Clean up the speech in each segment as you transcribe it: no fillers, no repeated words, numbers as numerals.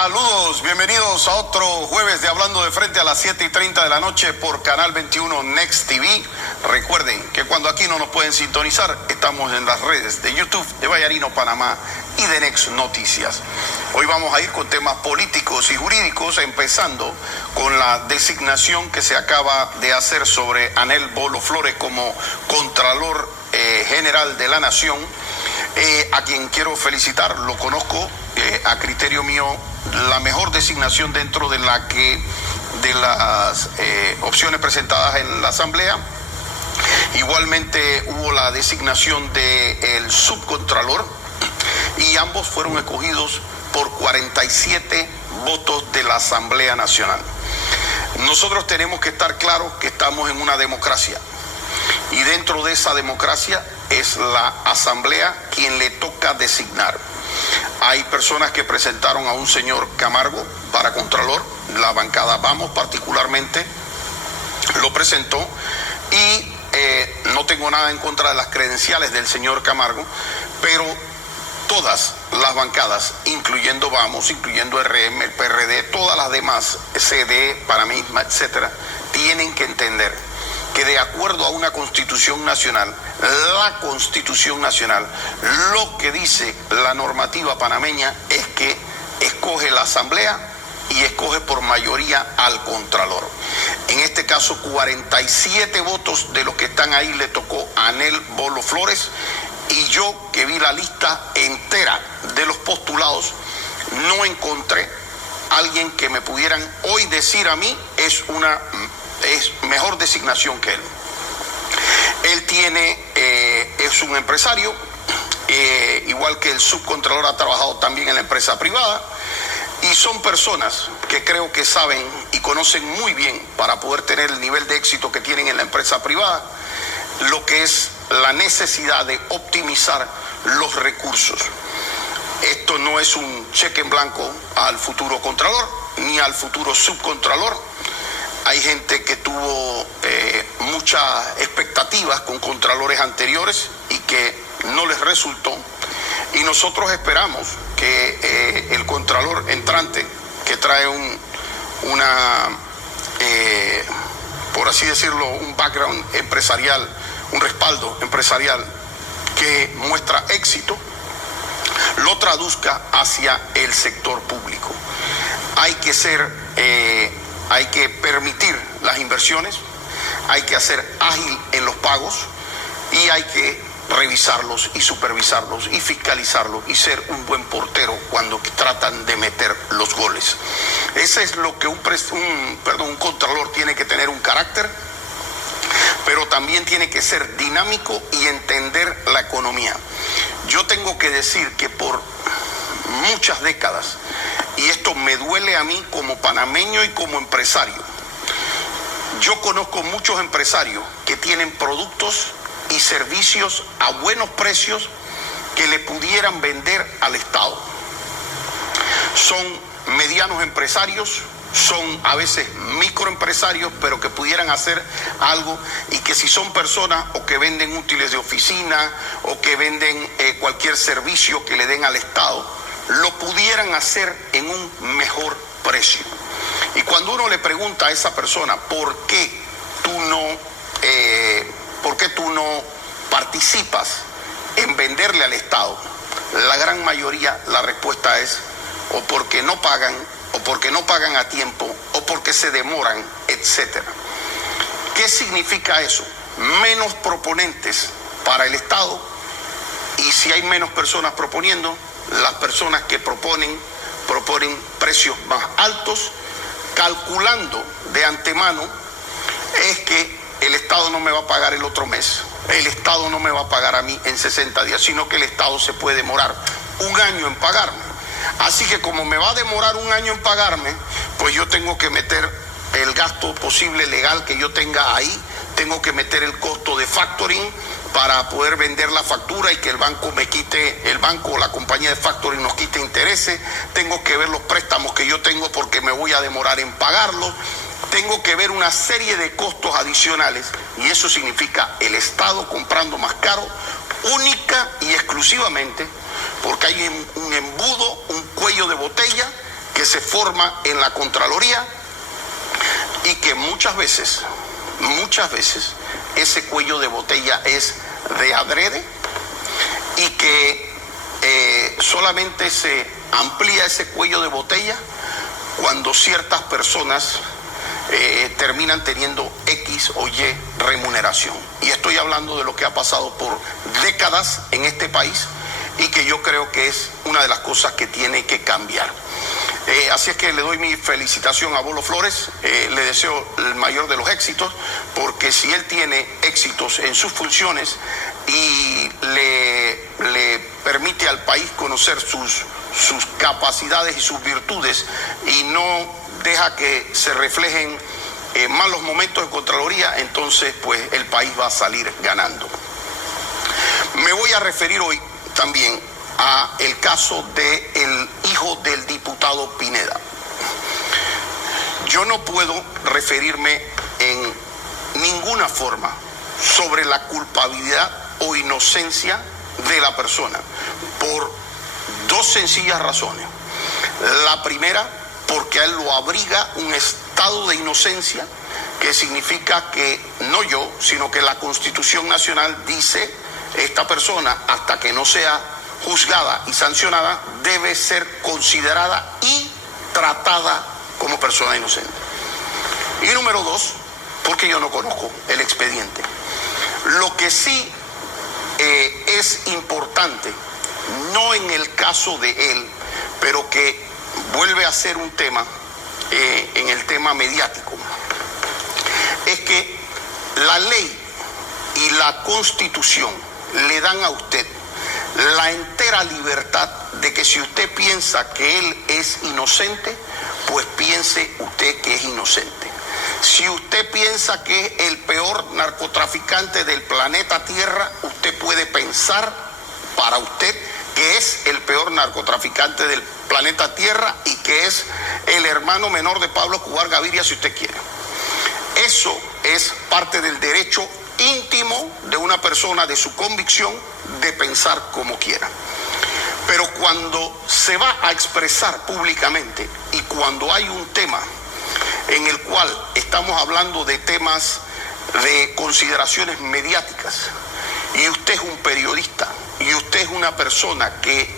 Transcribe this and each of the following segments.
Saludos, bienvenidos a otro jueves de Hablando de Frente a las 7:30 de la noche por Canal 21 Next TV. Recuerden que cuando aquí no nos pueden sintonizar, estamos en las redes de YouTube de Vallarino, Panamá y de Next Noticias. Hoy vamos a ir con temas políticos y jurídicos, empezando con la designación que se acaba de hacer sobre Anel Bolo Flores como Contralor General de la Nación, a quien quiero felicitar. Lo conozco, a criterio mío, la mejor designación dentro de las opciones presentadas en la Asamblea. Igualmente hubo la designación del subcontralor y ambos fueron escogidos por 47 votos de la Asamblea Nacional. Nosotros tenemos que estar claros que estamos en una democracia y dentro de esa democracia es la Asamblea quien le toca designar. Hay personas que presentaron a un señor Camargo para Contralor, la bancada Vamos particularmente lo presentó y no tengo nada en contra de las credenciales del señor Camargo, pero todas las bancadas, incluyendo Vamos, incluyendo RM, el PRD, todas las demás, CD, Panamisma, etcétera, tienen que entender que de acuerdo a una Constitución Nacional, la Constitución Nacional, lo que dice la normativa panameña es que escoge la Asamblea y escoge por mayoría al Contralor. En este caso, 47 votos de los que están ahí le tocó a Anel Bolo Flores, y yo, que vi la lista entera de los postulados, no encontré alguien que me pudieran hoy decir a mí es mejor designación que él. Él es un empresario, igual que el subcontralor ha trabajado también en la empresa privada, y son personas que creo que saben y conocen muy bien, para poder tener el nivel de éxito que tienen en la empresa privada, lo que es la necesidad de optimizar los recursos. Esto no es un cheque en blanco al futuro contralor ni al futuro subcontralor. Hay gente que tuvo muchas expectativas con contralores anteriores y que no les resultó. Y nosotros esperamos que el contralor entrante, que trae por así decirlo, un background empresarial, un respaldo empresarial que muestra éxito, lo traduzca hacia el sector público. Hay que permitir las inversiones, hay que hacer ágil en los pagos y hay que revisarlos y supervisarlos y fiscalizarlos y ser un buen portero cuando tratan de meter los goles. Ese es lo que un contralor tiene que tener: un carácter, pero también tiene que ser dinámico y entender la economía. Yo tengo que decir que por muchas décadas, y esto me duele a mí como panameño y como empresario, yo conozco muchos empresarios que tienen productos y servicios a buenos precios que le pudieran vender al Estado. Son medianos empresarios, son a veces microempresarios, pero que pudieran hacer algo, y que si son personas o que venden útiles de oficina o que venden cualquier servicio que le den al Estado, lo pudieran hacer en un mejor precio. Y cuando uno le pregunta a esa persona ¿por qué tú no participas en venderle al Estado?, la gran mayoría, la respuesta es o porque no pagan, o porque no pagan a tiempo, o porque se demoran, etcétera. ¿Qué significa eso? Menos proponentes para el Estado, y si hay menos personas proponiendo, las personas que proponen precios más altos, calculando de antemano es que el Estado no me va a pagar el otro mes, el Estado no me va a pagar a mí en 60 días, sino que el Estado se puede demorar un año en pagarme. Así que como me va a demorar un año en pagarme, pues yo tengo que meter el gasto posible legal que yo tenga ahí, tengo que meter el costo de factoring para poder vender la factura y que el banco o la compañía de factoring nos quite intereses, tengo que ver los préstamos que yo tengo porque me voy a demorar en pagarlos, tengo que ver una serie de costos adicionales, y eso significa el Estado comprando más caro, única y exclusivamente porque hay un embudo, un cuello de botella que se forma en la Contraloría y que muchas veces, ese cuello de botella es de adrede y que solamente se amplía ese cuello de botella cuando ciertas personas terminan teniendo X o Y remuneración. Y estoy hablando de lo que ha pasado por décadas en este país y que yo creo que es una de las cosas que tiene que cambiar. Así es que le doy mi felicitación a Bolo Flores, le deseo el mayor de los éxitos, porque si él tiene éxitos en sus funciones y le permite al país conocer sus capacidades y sus virtudes y no deja que se reflejen malos momentos en Contraloría, entonces pues el país va a salir ganando. Me voy a referir hoy también a el caso del hijo del diputado Pineda. Yo no puedo referirme en ninguna forma sobre la culpabilidad o inocencia de la persona por dos sencillas razones. La primera, porque a él lo abriga un estado de inocencia, que significa que no yo, sino que la Constitución Nacional dice: esta persona, hasta que no sea juzgada y sancionada, debe ser considerada y tratada como persona inocente. Y número dos, porque yo no conozco el expediente. Lo que sí es importante, no en el caso de él, pero que vuelve a ser un tema en el tema mediático, es que la ley y la Constitución le dan a usted la entera libertad de que si usted piensa que él es inocente, pues piense usted que es inocente. Si usted piensa que es el peor narcotraficante del planeta Tierra, usted puede pensar para usted que es el peor narcotraficante del planeta Tierra y que es el hermano menor de Pablo Escobar Gaviria, si usted quiere. Eso es parte del derecho íntimo de una persona, de su convicción, de pensar como quiera. Pero cuando se va a expresar públicamente y cuando hay un tema en el cual estamos hablando de temas de consideraciones mediáticas y usted es un periodista y usted es una persona que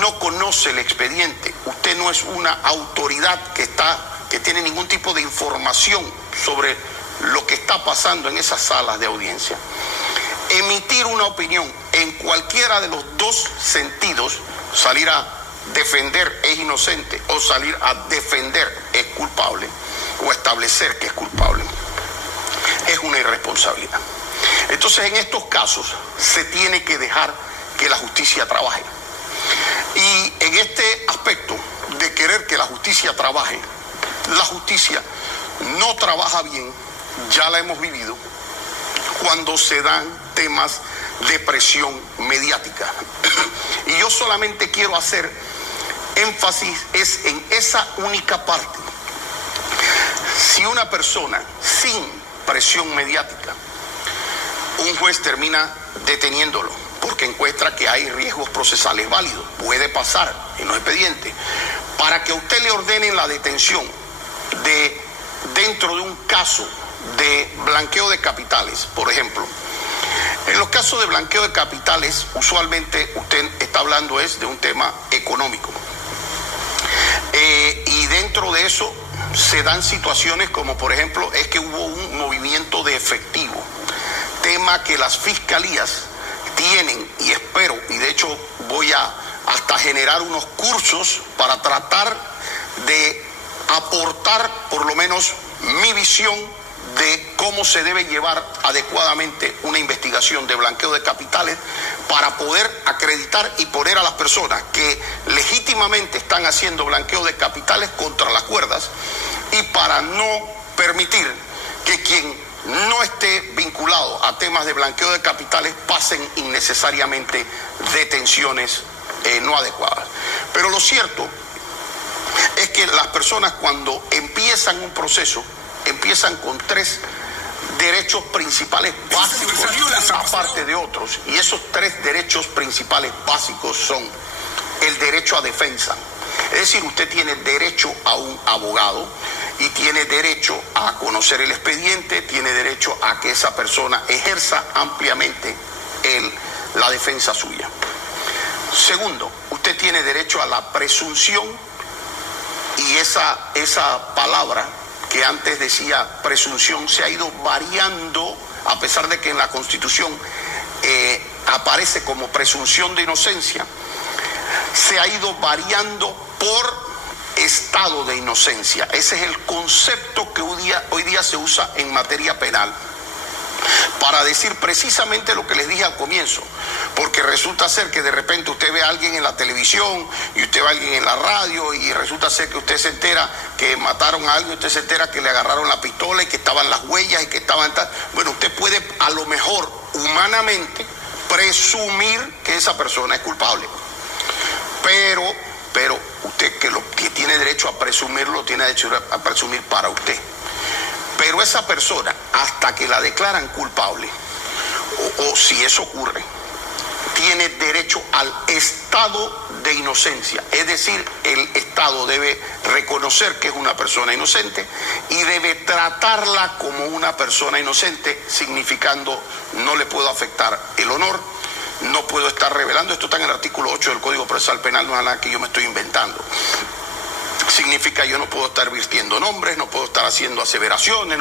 no conoce el expediente, usted no es una autoridad que tiene ningún tipo de información sobre lo que está pasando en esas salas de audiencia, emitir una opinión en cualquiera de los dos sentidos, salir a defender es inocente o salir a defender es culpable o establecer que es culpable, es una irresponsabilidad. Entonces, en estos casos se tiene que dejar que la justicia trabaje. Y en este aspecto de querer que la justicia trabaje, la justicia no trabaja bien, ya la hemos vivido, cuando se dan temas de presión mediática. Y yo solamente quiero hacer énfasis en esa única parte. Si una persona sin presión mediática, un juez termina deteniéndolo porque encuentra que hay riesgos procesales válidos, puede pasar en los expedientes, para que a usted le ordenen la detención dentro de un caso de blanqueo de capitales, por ejemplo. En los casos de blanqueo de capitales, usualmente usted está hablando de un tema económico. Y dentro de eso se dan situaciones como, por ejemplo, es que hubo un movimiento de efectivo, tema que las fiscalías tienen, y espero, y de hecho voy a hasta generar unos cursos para tratar de aportar por lo menos mi visión de cómo se debe llevar adecuadamente una investigación de blanqueo de capitales para poder acreditar y poner a las personas que legítimamente están haciendo blanqueo de capitales contra las cuerdas y para no permitir que quien no esté vinculado a temas de blanqueo de capitales pasen innecesariamente detenciones no adecuadas. Pero lo cierto es que las personas, cuando empiezan un proceso, empiezan con tres derechos principales básicos, aparte de otros. Y esos tres derechos principales básicos son el derecho a defensa. Es decir, usted tiene derecho a un abogado y tiene derecho a conocer el expediente, tiene derecho a que esa persona ejerza ampliamente la defensa suya. Segundo, usted tiene derecho a la presunción, y esa palabra que antes decía presunción se ha ido variando, a pesar de que en la Constitución aparece como presunción de inocencia, se ha ido variando por estado de inocencia. Ese es el concepto que hoy día se usa en materia penal para decir precisamente lo que les dije al comienzo, porque resulta ser que de repente usted ve a alguien en la televisión y usted ve a alguien en la radio y resulta ser que usted se entera que mataron a alguien, usted se entera que le agarraron la pistola y que estaban las huellas y que estaban tal. Bueno, usted puede a lo mejor humanamente presumir que esa persona es culpable, pero usted que tiene derecho a presumirlo, tiene derecho a presumir para usted. Pero esa persona, hasta que la declaran culpable, o si eso ocurre, tiene derecho al estado de inocencia. Es decir, el Estado debe reconocer que es una persona inocente y debe tratarla como una persona inocente, significando no le puedo afectar el honor, no puedo estar revelando. Esto está en el artículo 8 del Código Procesal Penal, no es nada que yo me estoy inventando. Significa yo no puedo estar virtiendo nombres, no puedo estar haciendo aseveraciones,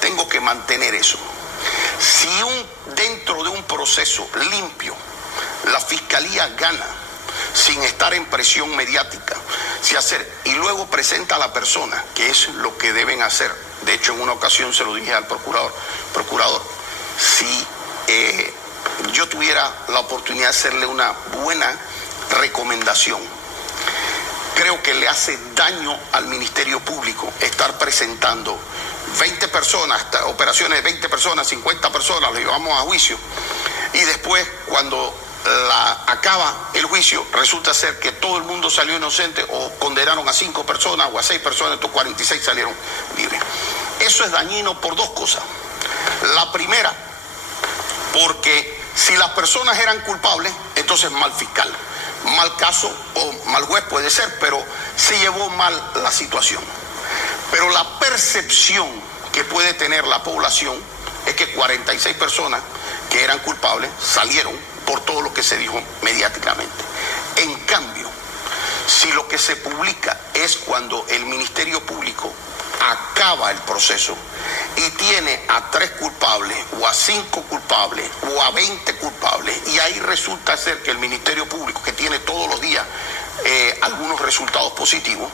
tengo que mantener eso. Si dentro de un proceso limpio la Fiscalía gana sin estar en presión mediática, y luego presenta a la persona, que es lo que deben hacer. De hecho, en una ocasión se lo dije al procurador, si yo tuviera la oportunidad de hacerle una buena recomendación, creo que le hace daño al Ministerio Público estar presentando 20 personas, operaciones de 20 personas, 50 personas, los llevamos a juicio, y después cuando acaba el juicio resulta ser que todo el mundo salió inocente, o condenaron a 5 personas o a 6 personas, estos 46 salieron libres. Eso es dañino por dos cosas. La primera, porque si las personas eran culpables, entonces mal fiscal, mal caso o mal juez puede ser, pero se llevó mal la situación. Pero la percepción que puede tener la población es que 46 personas que eran culpables salieron por todo lo que se dijo mediáticamente. En cambio, si lo que se publica es cuando el Ministerio Público acaba el proceso y tiene a 3 culpables o a 5 culpables o a 20 culpables, y ahí resulta ser que el Ministerio Público, que tiene todos los días algunos resultados positivos,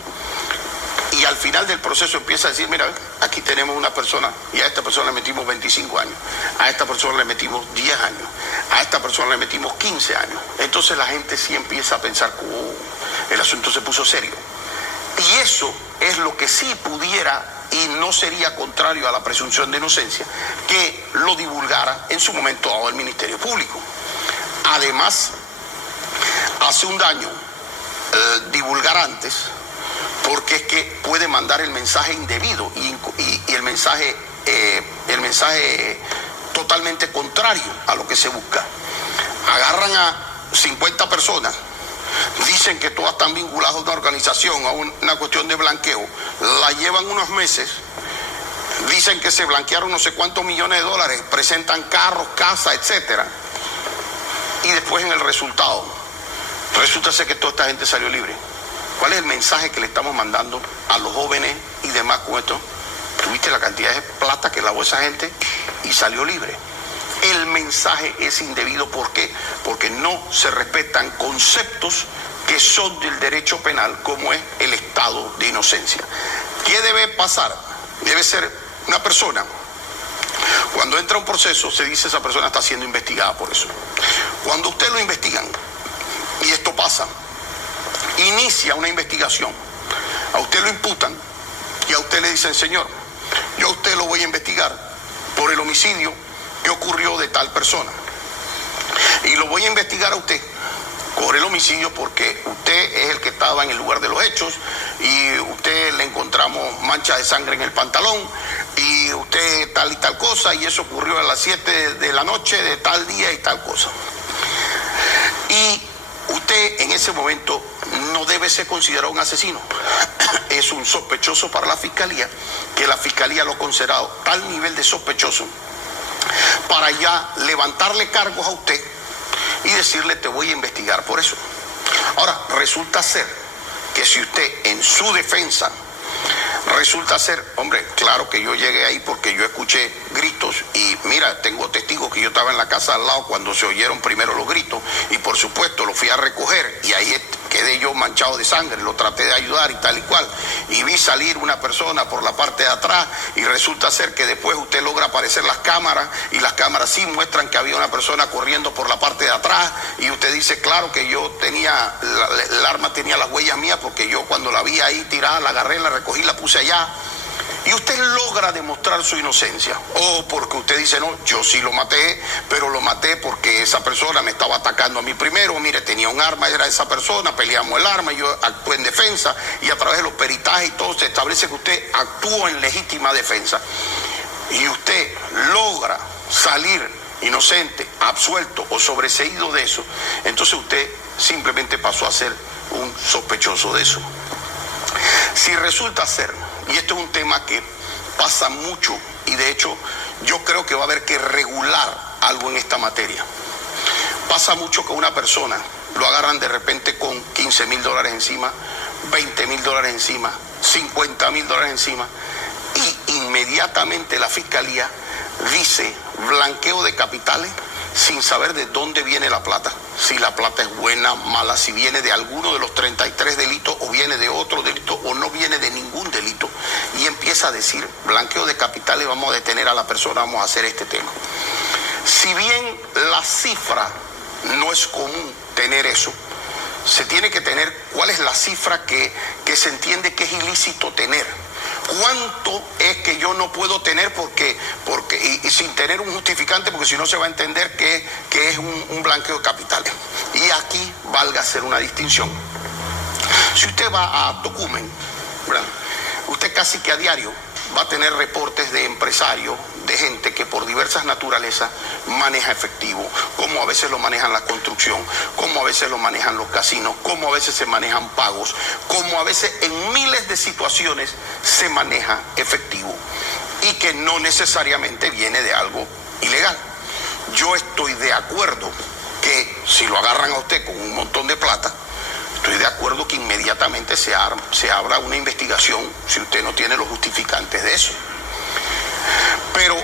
y al final del proceso empieza a decir, mira, aquí tenemos una persona y a esta persona le metimos 25 años, a esta persona le metimos 10 años, a esta persona le metimos 15 años. Entonces la gente sí empieza a pensar, el asunto se puso serio. Y eso es lo que sí pudiera, y no sería contrario a la presunción de inocencia, que lo divulgara en su momento dado el Ministerio Público. Además, hace un daño divulgar antes, porque es que puede mandar el mensaje indebido y el mensaje totalmente contrario a lo que se busca. Agarran a 50 personas, dicen que todas están vinculadas a una organización, a una cuestión de blanqueo, la llevan unos meses, dicen que se blanquearon no sé cuántos millones de dólares, presentan carros, casas, etcétera, y después en el resultado resulta ser que toda esta gente salió libre. ¿Cuál es el mensaje que le estamos mandando a los jóvenes y demás con esto? ¿Tuviste la cantidad de plata que lavó esa gente y salió libre? El mensaje es indebido. ¿Por qué? Porque no se respetan conceptos que son del derecho penal, como es el estado de inocencia. ¿Qué debe pasar? Debe ser una persona, cuando entra a un proceso, se dice esa persona está siendo investigada por eso. Cuando usted lo investigan y esto pasa, inicia una investigación, a usted lo imputan y a usted le dicen, señor, yo a usted lo voy a investigar por el homicidio que ocurrió de tal persona, y lo voy a investigar a usted por el homicidio porque usted es el que estaba en el lugar de los hechos y usted le encontramos manchas de sangre en el pantalón y usted tal y tal cosa, y eso ocurrió a las 7 de la noche de tal día y tal cosa. Y usted en ese momento no debe ser considerado un asesino. Es un sospechoso para la fiscalía, que la fiscalía lo ha considerado tal nivel de sospechoso para ya levantarle cargos a usted y decirle te voy a investigar por eso. Ahora, resulta ser que si usted en su defensa resulta ser, hombre, claro que yo llegué ahí porque yo escuché gritos y mira, tengo testigos que yo estaba en la casa al lado cuando se oyeron primero los gritos y por supuesto lo fui a recoger y ahí quedé yo manchado de sangre, lo traté de ayudar y tal y cual y vi salir una persona por la parte de atrás y resulta ser que después usted logra aparecer las cámaras y las cámaras sí muestran que había una persona corriendo por la parte de atrás y usted dice, claro que yo tenía, el arma tenía las huellas mías porque yo cuando la vi ahí tirada, la agarré, la recogí, la puse allá. Y usted logra demostrar su inocencia. O porque usted dice, no, yo sí lo maté, pero lo maté porque esa persona me estaba atacando a mí primero. Mire, tenía un arma, era esa persona, peleamos el arma, yo actué en defensa. Y a través de los peritajes y todo se establece que usted actuó en legítima defensa. Y usted logra salir inocente, absuelto o sobreseído de eso. Entonces usted simplemente pasó a ser un sospechoso de eso. Si resulta ser, y esto es un tema que pasa mucho, y de hecho yo creo que va a haber que regular algo en esta materia. Pasa mucho que una persona lo agarran de repente con $15,000 encima, $20,000 encima, $50,000 encima, y inmediatamente la fiscalía dice blanqueo de capitales sin saber de dónde viene la plata. Si la plata es buena, mala, si viene de alguno de los 33 delitos o viene de otro delito o no viene de ningún delito. Y empieza a decir, blanqueo de capitales, vamos a detener a la persona, vamos a hacer este tema. Si bien la cifra no es común tener eso, se tiene que tener cuál es la cifra que se entiende que es ilícito tener. ¿Cuánto es que yo no puedo tener y sin tener un justificante, porque si no se va a entender que es un blanqueo de capitales? Y aquí valga hacer una distinción. Si usted va a Tocumen, ¿verdad?, usted casi que a diario va a tener reportes de empresarios, de gente que por diversas naturalezas maneja efectivo, como a veces lo manejan la construcción, como a veces lo manejan los casinos, como a veces se manejan pagos, como a veces en miles de situaciones se maneja efectivo y que no necesariamente viene de algo ilegal. Yo estoy de acuerdo que si lo agarran a usted con un montón de plata, estoy de acuerdo que inmediatamente se abra una investigación si usted no tiene los justificantes de eso. Pero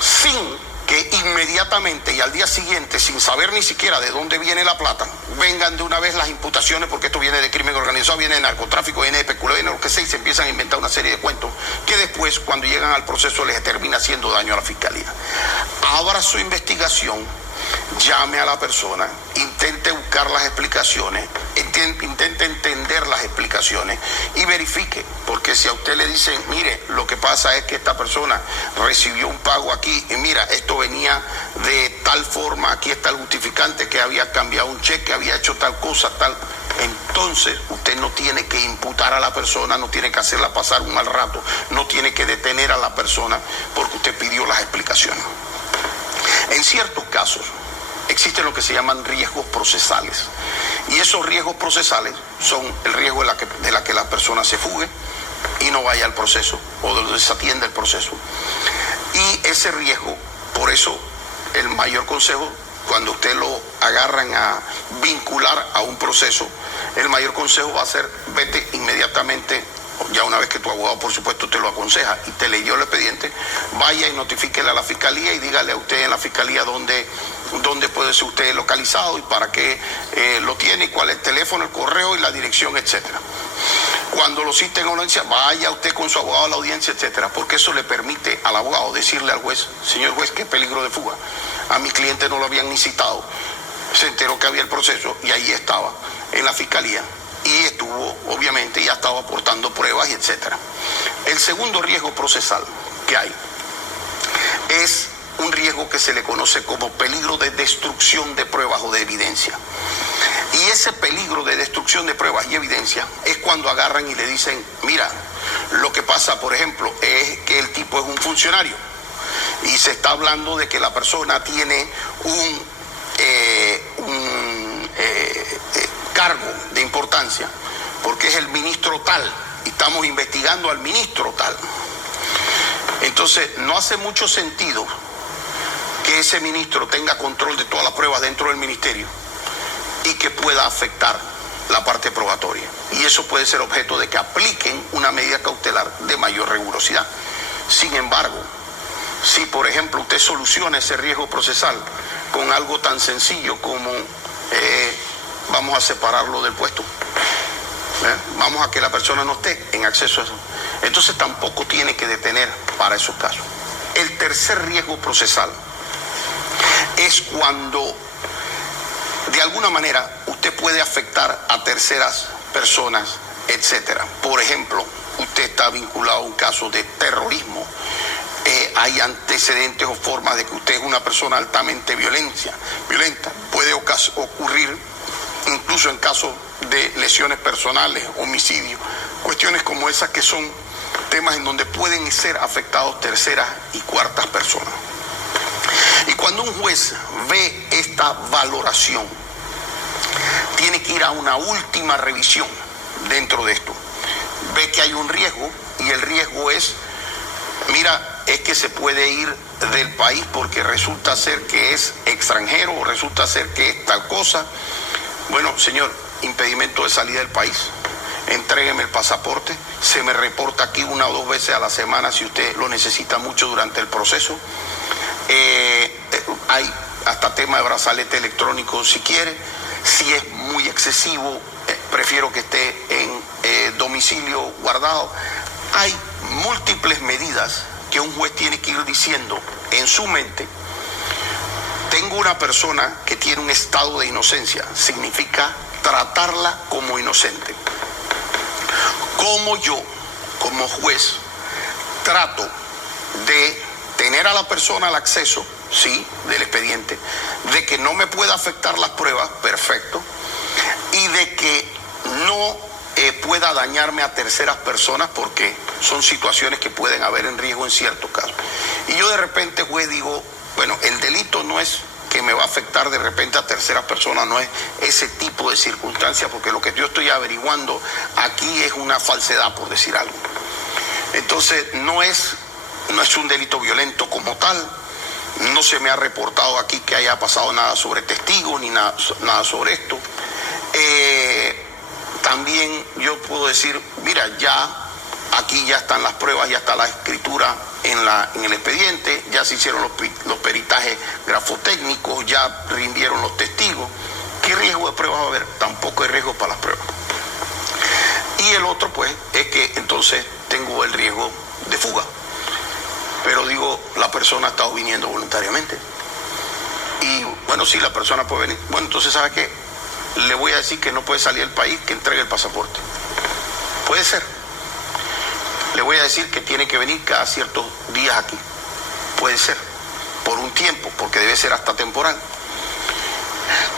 sin que inmediatamente y al día siguiente, sin saber ni siquiera de dónde viene la plata, vengan de una vez las imputaciones, porque esto viene de crimen organizado, viene de narcotráfico, viene de peculado, viene de lo que sea, y se empiezan a inventar una serie de cuentos que después, cuando llegan al proceso, les termina haciendo daño a la fiscalía. Abra su investigación, llame a la persona, intente buscar las explicaciones, intente entender las explicaciones y verifique, porque si a usted le dicen, mire, lo que pasa es que esta persona recibió un pago aquí y mira, esto venía de tal forma, aquí está el justificante que había cambiado un cheque, había hecho tal cosa, tal, entonces usted no tiene que imputar a la persona, no tiene que hacerla pasar un mal rato, no tiene que detener a la persona porque usted pidió las explicaciones. En ciertos casos existen lo que se llaman riesgos procesales y esos riesgos procesales son el riesgo de la que la persona se fugue y no vaya al proceso o desatienda el proceso. Y ese riesgo, por eso el mayor consejo, cuando usted lo agarran a vincular a un proceso, el mayor consejo va a ser vete inmediatamente. Ya una vez que tu abogado, por supuesto, te lo aconseja y te leyó el expediente, vaya y notifíquele a la fiscalía y dígale a usted en la fiscalía dónde puede ser usted localizado y para qué lo tiene y cuál es el teléfono, el correo y la dirección, etcétera. Cuando lo citen en audiencia, vaya usted con su abogado a la audiencia, etcétera, porque eso le permite al abogado decirle al juez, señor juez, qué peligro de fuga. A mi cliente no lo habían ni citado, se enteró que había el proceso y ahí estaba en la fiscalía. Y estuvo, obviamente, ya estaba aportando pruebas y etcétera. El segundo riesgo procesal que hay es un riesgo que se le conoce como peligro de destrucción de pruebas o de evidencia. Y ese peligro de destrucción de pruebas y evidencia es cuando agarran y le dicen, mira, lo que pasa, por ejemplo, es que el tipo es un funcionario y se está hablando de que la persona tiene un cargo de importancia tal y estamos investigando al ministro tal. Entonces, no hace mucho sentido que ese ministro tenga control de todas las pruebas dentro del ministerio y que pueda afectar la parte probatoria. Y eso puede ser objeto de que apliquen una medida cautelar de mayor rigurosidad. Sin embargo, si por ejemplo usted soluciona ese riesgo procesal con algo tan sencillo como vamos a separarlo del puesto, vamos a que la persona no esté en acceso a eso, entonces tampoco tiene que detener para esos casos. El tercer riesgo procesal es cuando de alguna manera usted puede afectar a terceras personas, etcétera. Por ejemplo, usted está vinculado a un caso de terrorismo, hay antecedentes o formas de que usted es una persona altamente violenta. Puede ocurrir incluso en casos de lesiones personales, homicidio, cuestiones como esas que son temas en donde pueden ser afectados terceras y cuartas personas. Y cuando un juez ve esta valoración, tiene que ir a una última revisión dentro de esto. Ve que hay un riesgo y el riesgo es, mira, es que se puede ir del país porque resulta ser que es extranjero o resulta ser que es tal cosa. Bueno, señor, impedimento de salida del país, entrégueme el pasaporte, se me reporta aquí 1 o 2 veces a la semana si usted lo necesita mucho durante el proceso. Hay hasta tema de brazalete electrónico si quiere. Si es muy excesivo, prefiero que esté en domicilio guardado. Hay múltiples medidas que un juez tiene que ir diciendo en su mente. Tengo una persona que tiene un estado de inocencia, significa tratarla como inocente. Como yo, como juez, trato de tener a la persona al acceso, sí, del expediente, de que no me pueda afectar las pruebas, perfecto, y de que no pueda dañarme a terceras personas porque son situaciones que pueden haber en riesgo en ciertos casos. Y yo de repente, juez, digo, bueno, el delito no es que me va a afectar de repente a terceras personas, no es ese tipo de circunstancias, porque lo que yo estoy averiguando aquí es una falsedad, por decir algo. Entonces, no es un delito violento como tal, no se me ha reportado aquí que haya pasado nada sobre testigos ni nada sobre esto. También yo puedo decir, mira, aquí ya están las pruebas, ya está la escritura en el expediente, ya se hicieron los peritajes grafotécnicos, ya rindieron los testigos. ¿Qué riesgo de pruebas va a haber? Tampoco hay riesgo para las pruebas. Y el otro, pues, es que entonces tengo el riesgo de fuga. Pero digo, la persona ha estado viniendo voluntariamente. Y bueno, si la persona puede venir, bueno, entonces, ¿sabe qué? Le voy a decir que no puede salir del país, que entregue el pasaporte. Puede ser. Le voy a decir que tiene que venir cada ciertos días aquí. Puede ser. Por un tiempo, porque debe ser hasta temporal.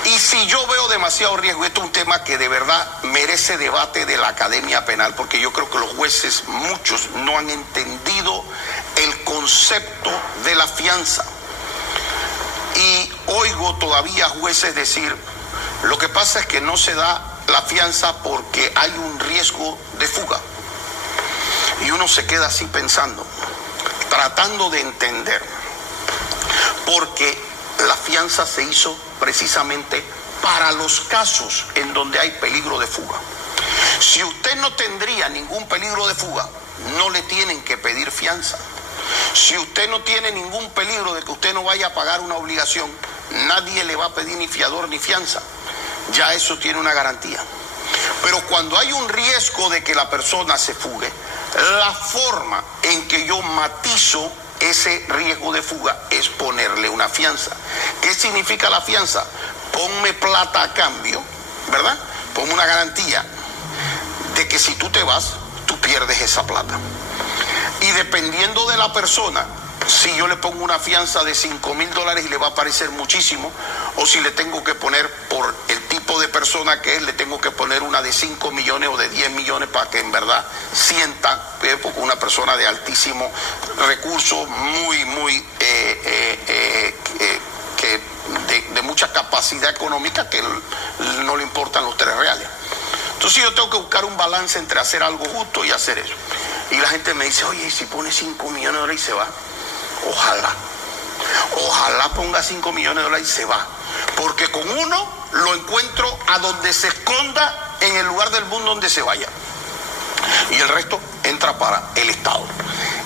Y si yo veo demasiado riesgo, esto es un tema que de verdad merece debate de la Academia Penal, porque yo creo que los jueces, muchos, no han entendido el concepto de la fianza. Y oigo todavía jueces decir, lo que pasa es que no se da la fianza porque hay un riesgo de fuga. Y uno se queda así pensando, tratando de entender, porque la fianza se hizo precisamente para los casos en donde hay peligro de fuga. Si usted no tendría ningún peligro de fuga, no le tienen que pedir fianza. Si usted no tiene ningún peligro de que usted no vaya a pagar una obligación, nadie le va a pedir ni fiador ni fianza. Ya eso tiene una garantía. Pero cuando hay un riesgo de que la persona se fugue, la forma en que yo matizo ese riesgo de fuga es ponerle una fianza. ¿Qué significa la fianza? Ponme plata a cambio, ¿verdad? Ponme una garantía de que si tú te vas, tú pierdes esa plata. Y dependiendo de la persona, si yo le pongo una fianza de $5,000 y le va a parecer muchísimo, o si le tengo que poner, por el tipo de persona que es, le tengo que poner una de 5 millones o de 10 millones para que en verdad sienta, porque una persona de altísimo recurso, de mucha capacidad económica, que no le importan los 3 reales. Entonces yo tengo que buscar un balance entre hacer algo justo y hacer eso. Y la gente me dice, oye, ¿y si pone 5 millones de dólares y se va? Ojalá ponga 5 millones de dólares y se va. Porque con uno lo encuentro a donde se esconda, en el lugar del mundo donde se vaya. Y el resto entra para el Estado.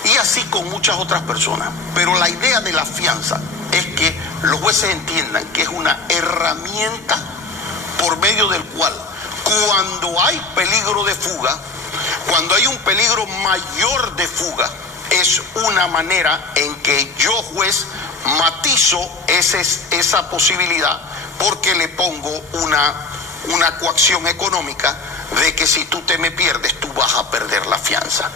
Y así con muchas otras personas. Pero la idea de la fianza es que los jueces entiendan que es una herramienta por medio del cual, cuando hay peligro de fuga, cuando hay un peligro mayor de fuga, es una manera en que yo, juez, matizo esa posibilidad, porque le pongo una coacción económica de que si tú te me pierdes, tú vas a perder la fianza.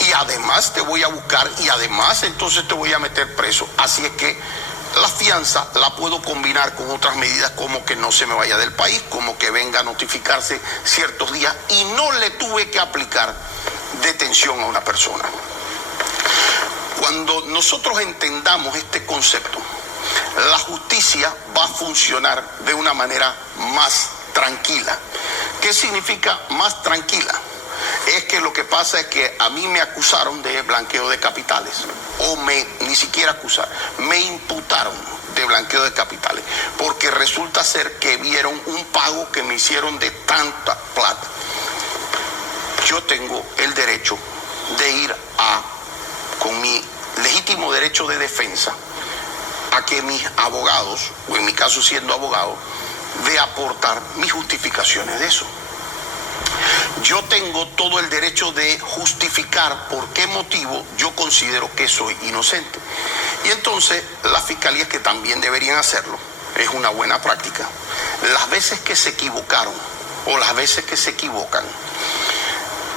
Y además te voy a buscar y además entonces te voy a meter preso. Así es que la fianza la puedo combinar con otras medidas, como que no se me vaya del país, como que venga a notificarse ciertos días, y no le tuve que aplicar detención a una persona. Cuando nosotros entendamos este concepto, la justicia va a funcionar de una manera más tranquila. ¿Qué significa más tranquila? Es que lo que pasa es que a mí me acusaron de blanqueo de capitales, o ni siquiera acusaron, me imputaron de blanqueo de capitales, porque resulta ser que vieron un pago que me hicieron de tanta plata. Yo tengo el derecho de ir con mi legítimo derecho de defensa, a que mis abogados, o en mi caso siendo abogado, de aportar mis justificaciones de eso. Yo tengo todo el derecho de justificar por qué motivo yo considero que soy inocente. Y entonces las fiscalías, que también deberían hacerlo, es una buena práctica, las veces que se equivocaron o las veces que se equivocan,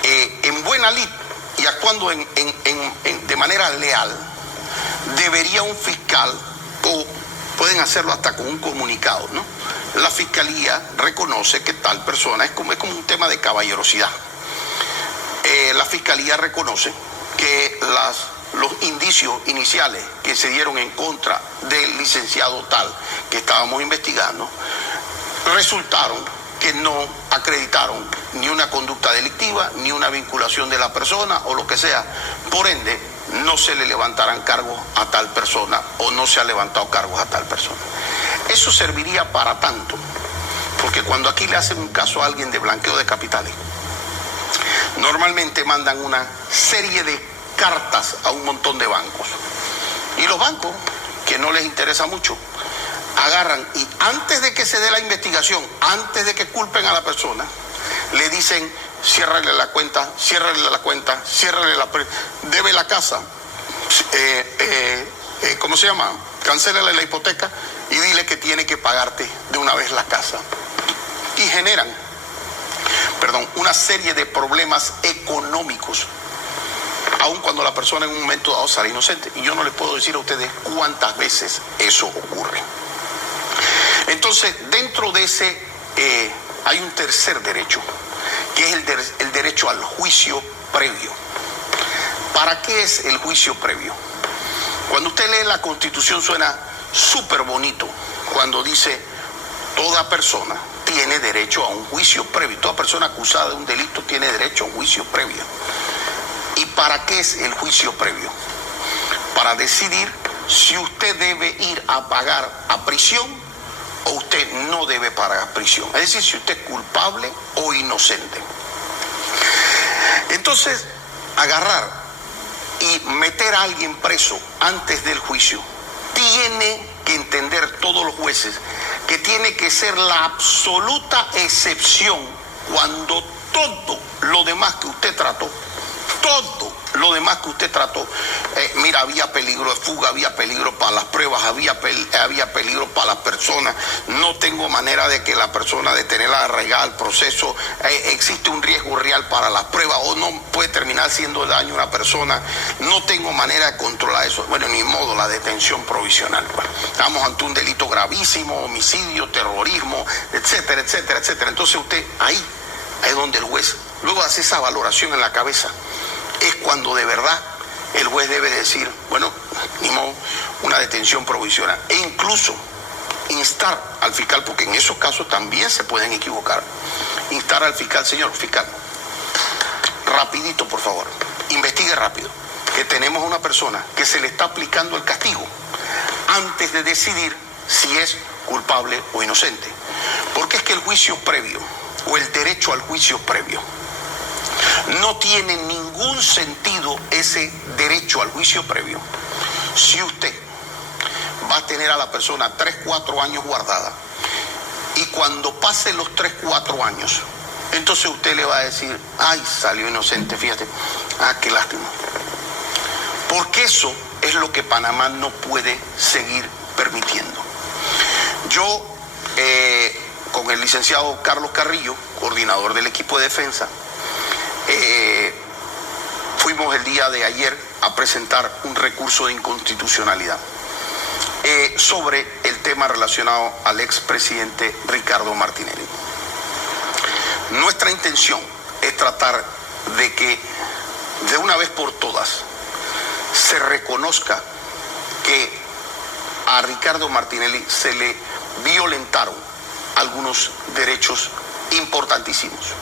en buena lid y actuando de manera leal, debería un fiscal, o pueden hacerlo hasta con un comunicado, ¿no? La fiscalía reconoce que tal persona, es como un tema de caballerosidad. La fiscalía reconoce que los indicios iniciales que se dieron en contra del licenciado tal que estábamos investigando resultaron que no acreditaron ni una conducta delictiva, ni una vinculación de la persona o lo que sea. Por ende, no se le levantarán cargos a tal persona, o no se ha levantado cargos a tal persona. Eso serviría para tanto, porque cuando aquí le hacen un caso a alguien de blanqueo de capitales, normalmente mandan una serie de cartas a un montón de bancos. Y los bancos, que no les interesa mucho, agarran y antes de que se dé la investigación, antes de que culpen a la persona, le dicen: ciérrale la cuenta, debe la casa, ¿cómo se llama? Cancélale la hipoteca y dile que tiene que pagarte de una vez la casa. Y generan, una serie de problemas económicos, aun cuando la persona en un momento dado sale inocente. Y yo no les puedo decir a ustedes cuántas veces eso ocurre. Entonces, dentro de ese hay un tercer derecho, que es el derecho al juicio previo. ¿Para qué es el juicio previo? Cuando usted lee la Constitución suena súper bonito cuando dice: toda persona tiene derecho a un juicio previo, toda persona acusada de un delito tiene derecho a un juicio previo. ¿Y para qué es el juicio previo? Para decidir si usted debe ir a pagar a prisión o usted no debe pagar prisión. Es decir, si usted es culpable o inocente. Entonces, agarrar y meter a alguien preso antes del juicio, tiene que entender todos los jueces que tiene que ser la absoluta excepción, cuando todo lo demás que usted trató, mira, había peligro de fuga, había peligro para las pruebas, había peligro para las personas, no tengo manera de que la persona de tenerla arraigada al proceso, existe un riesgo real para las pruebas, o no puede terminar haciendo daño a una persona, no tengo manera de controlar eso. Bueno, ni modo, la detención provisional. Pues. Estamos ante un delito gravísimo, homicidio, terrorismo, etcétera, etcétera, etcétera. Entonces usted, ahí es donde el juez, luego hace esa valoración en la cabeza, es cuando de verdad el juez debe decir: bueno, ni modo, una detención provisional. E incluso instar al fiscal, porque en esos casos también se pueden equivocar, instar al fiscal, señor fiscal, rapidito por favor, investigue rápido, que tenemos una persona que se le está aplicando el castigo antes de decidir si es culpable o inocente. Porque es que el juicio previo o el derecho al juicio previo no tiene ningún sentido, ese derecho al juicio previo, si usted va a tener a la persona 3, 4 años guardada y cuando pase los 3, 4 años, entonces usted le va a decir, ay, salió inocente, fíjate, qué lástima. Porque eso es lo que Panamá no puede seguir permitiendo. Yo, con el licenciado Carlos Carrillo, coordinador del equipo de defensa, fuimos el día de ayer a presentar un recurso de inconstitucionalidad sobre el tema relacionado al expresidente Ricardo Martinelli. Nuestra intención es tratar de que de una vez por todas se reconozca que a Ricardo Martinelli se le violentaron algunos derechos importantísimos,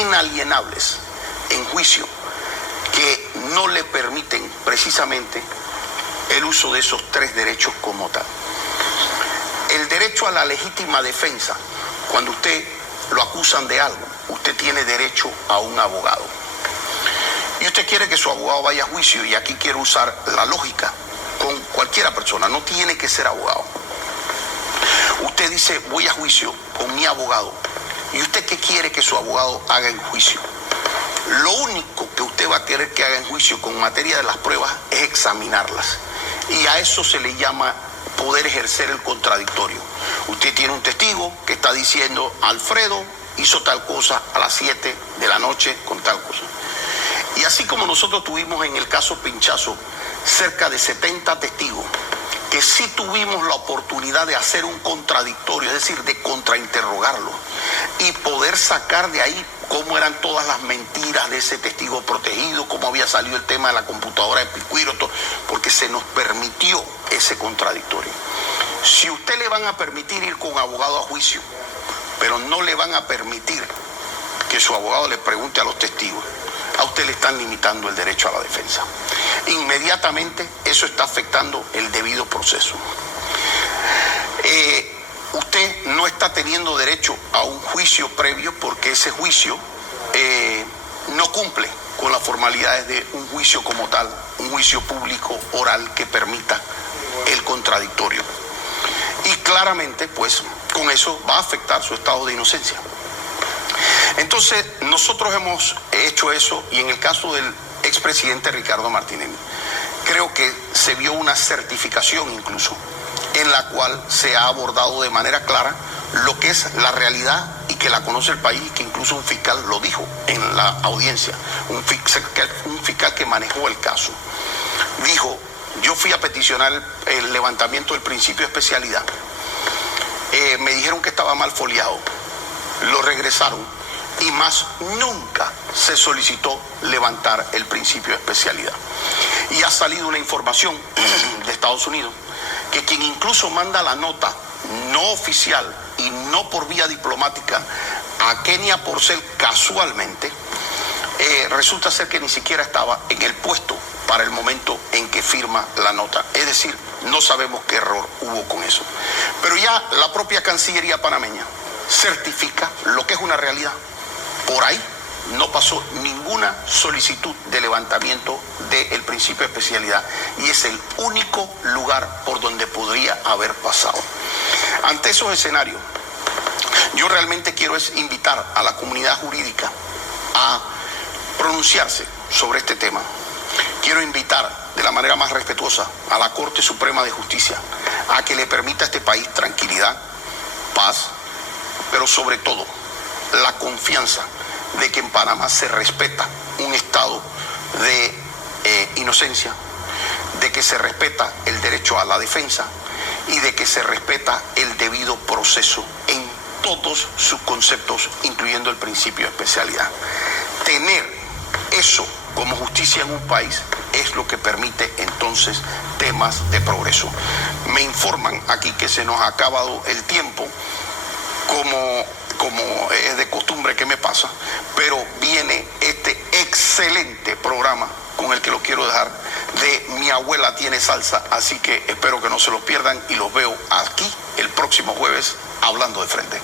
inalienables, en juicio, que no le permiten precisamente el uso de esos 3 derechos como tal. El derecho a la legítima defensa, cuando usted lo acusan de algo, usted tiene derecho a un abogado. Y usted quiere que su abogado vaya a juicio, y aquí quiero usar la lógica con cualquiera persona, no tiene que ser abogado. Usted dice, voy a juicio con mi abogado. ¿Y usted qué quiere que su abogado haga en juicio? Lo único que usted va a querer que haga en juicio con materia de las pruebas es examinarlas. Y a eso se le llama poder ejercer el contradictorio. Usted tiene un testigo que está diciendo, Alfredo hizo tal cosa a las 7 de la noche con tal cosa. Y así como nosotros tuvimos en el caso Pinchazo cerca de 70 testigos, que sí tuvimos la oportunidad de hacer un contradictorio, es decir, de contrainterrogarlo y poder sacar de ahí cómo eran todas las mentiras de ese testigo protegido, cómo había salido el tema de la computadora de Picuiro, porque se nos permitió ese contradictorio. Si usted le van a permitir ir con abogado a juicio, pero no le van a permitir que su abogado le pregunte a los testigos, a usted le están limitando el derecho a la defensa. Inmediatamente eso está afectando el debido proceso. Usted no está teniendo derecho a un juicio previo porque ese juicio no cumple con las formalidades de un juicio como tal, un juicio público oral que permita el contradictorio. Y claramente, pues, con eso va a afectar su estado de inocencia. Entonces, nosotros hemos hecho eso, y en el caso del expresidente Ricardo Martinelli, creo que se vio una certificación incluso, en la cual se ha abordado de manera clara lo que es la realidad y que la conoce el país, que incluso un fiscal lo dijo en la audiencia, un fiscal que manejó el caso. Dijo, yo fui a peticionar el levantamiento del principio de especialidad, me dijeron que estaba mal foliado, lo regresaron, y más nunca se solicitó levantar el principio de especialidad. Y ha salido una información de Estados Unidos que quien incluso manda la nota no oficial y no por vía diplomática a Kenia Porcel casualmente, resulta ser que ni siquiera estaba en el puesto para el momento en que firma la nota. Es decir, no sabemos qué error hubo con eso. Pero ya la propia Cancillería panameña certifica lo que es una realidad. Por ahí no pasó ninguna solicitud de levantamiento del principio de especialidad, y es el único lugar por donde podría haber pasado. Ante esos escenarios, yo realmente quiero invitar a la comunidad jurídica a pronunciarse sobre este tema. Quiero invitar de la manera más respetuosa a la Corte Suprema de Justicia a que le permita a este país tranquilidad, paz, pero sobre todo la confianza de que en Panamá se respeta un estado de inocencia, de que se respeta el derecho a la defensa y de que se respeta el debido proceso en todos sus conceptos, incluyendo el principio de especialidad. Tener eso como justicia en un país es lo que permite entonces temas de progreso. Me informan aquí que se nos ha acabado el tiempo, como es de costumbre que me pasa, pero viene este excelente programa con el que lo quiero dejar, de Mi Abuela Tiene Salsa, así que espero que no se los pierdan y los veo aquí el próximo jueves hablando de frente.